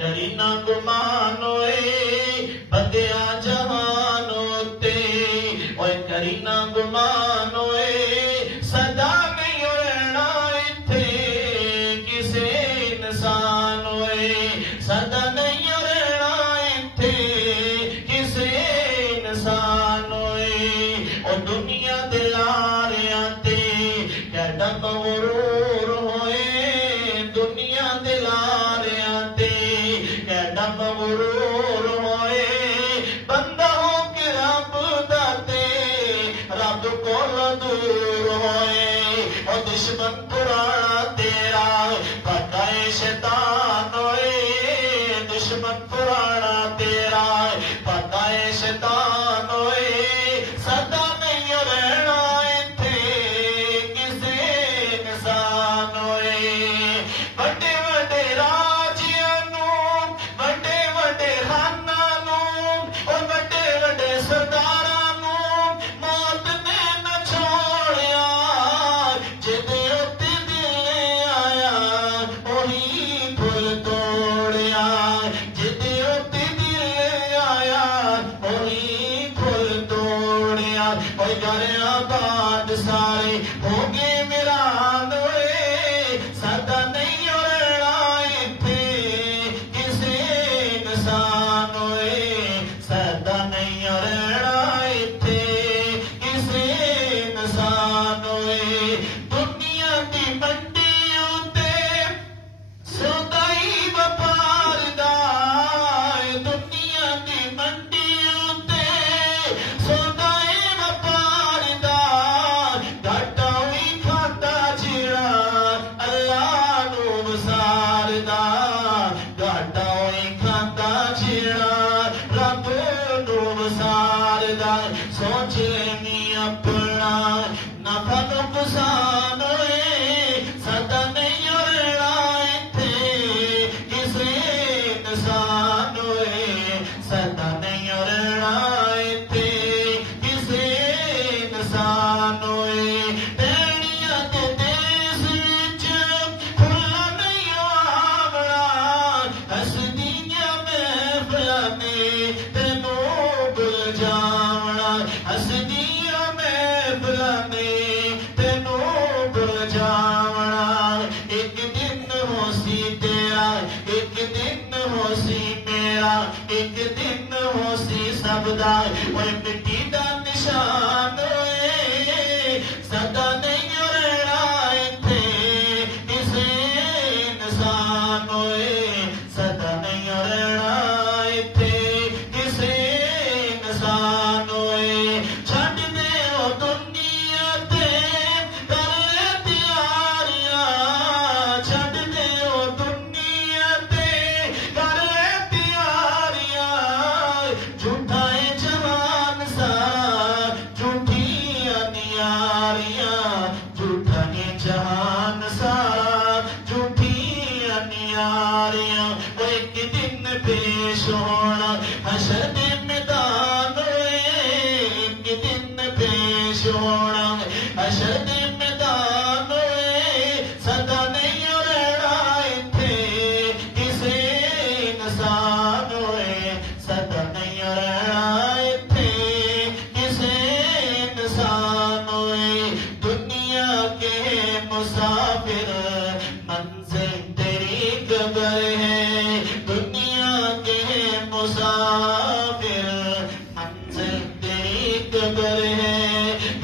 करी ना गुमान ओए बंदिया जहान उत्ते ओए करी ना गुमान ओए सदा नहीं रहना इत्थे किसे इंसान ओए सदा नहीं रहना इत्थे किसे इंसान ओए ओ दुनिया दे लारियां ते कैडा मगरूर होए दुनिया दे लारियां ते कैडा मगरूर होए बंदा हो के रब दा ते रब कोल दूर होए ओ दुश्मन पुराना तेरा पता है शैतान होए दुश्मन पुराना तेरा पता है शैतान होए सदा नहीं रहना इत्थे किसे इंसान होए वड्डे वड्डे राजियां नूं वड्डे वड्डे खानां नूं और वड्डे वड्डे सरदारां नूं मौत ने न छोड़िया जिदे उत्ते दिल आया ओही फुल तोड़िया जिदे उत्ते दिल आया ओही फुल तोड़िया ओए घर आबाद सारे हो गए वीरान होए सदा नहीं रहना इत्थे किसे इंसान होए सदा नहीं रहना इत्थे किसे इंसान होए दुनिया दी मंडी उत्ते सौदाई व्यापार दा दुनिया दी मंडी उत्ते सौदाई व्यापार दा घाटा भी खाता जिड़ा अल्लाह नू वसारदा घाटा भी खाता जिड़ा रब नू वसारदा सोच लेनी अपना नफा नुकसान होए सदा नहीं रहना इत्थे किसे इंसान होए सदा नहीं रहना इत्थे किसे इंसान होए पैड़ियां दे देश विच खुला नहीं आवना हसदियां महफिलां ने तैनूं भुल जावना हसदियां महफिलां ने तैनूं भुल जावना एक दिन होसी तेरा एक दिन होसी मेरा एक दिन होसी सबदा ओए मिट्टी दा निशान होए सदा नहीं रहना इत्थे किसे इंसान होए सदा नहीं रहना इत्थे किसे इंसान होए छड्ड दे ओ दुनिया ते कर ले त्यारियां छड्ड दे ओ दुनिया ते कर ले त्यारियां झूठा है जहान सारा झूठियां नियारियां झूठा है जहान सारा झूठियां नियारियां ओ एक दिन पेश होना हशर दे मैदान होए एक दिन पेश होना हशर दे मैदान होए सदा नहीं रहना इत्थे किसे इंसान होए सदा नहीं रहना इत्थे किसे इंसान होए दुनिया के मुसाफिर मंजिल तेरी कब्र है दुनिया के मुसाफिर मंजिल तेरी कब्र है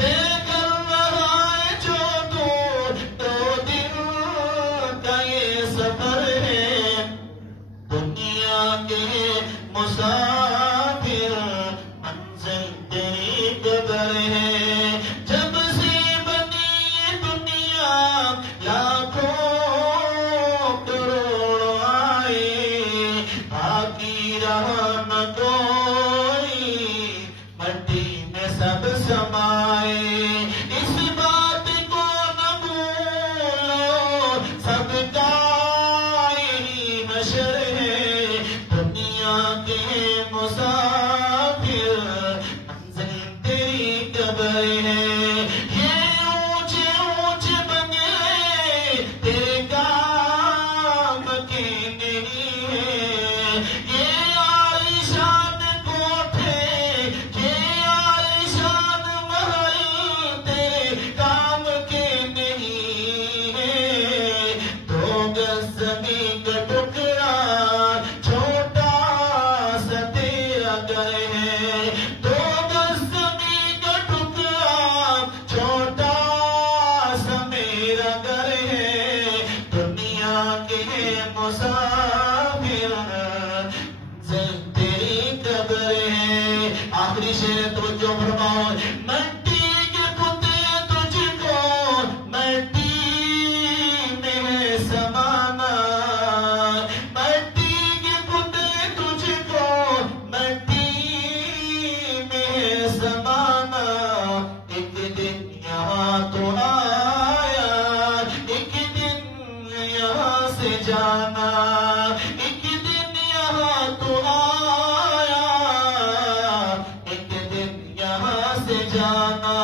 तेरे घर वहाँ है जो दूर दो दिन का ये सफर है दुनिया के मुसाफिर मंजिल तेरी कब्र है जब से बनी ये दुनिया लाखों करोड़ों आए ये आलीशान कोठे, ये आलीशान महल तेरे काम के नहीं है। 2 गज ज़मीन का टुकड़ा छोटा सा तेरा घर है। 2 गज ज़मीन का टुकड़ा छोटा सा मेरा घर है। दुनिया के मुसाफिर तेरी कब्र है। आखिरी शेर तवज्जो फरमाओ। मिट्टी के पुतले तुझको मिट्टी में है समाना, मिट्टी के पुतले तुझको मिट्टी में है समाना। एक दिन यहाँ तो आया, एक दिन यहाँ से जाना, एक दिन यहाँ तो आया, एक दिन यहाँ से जाना।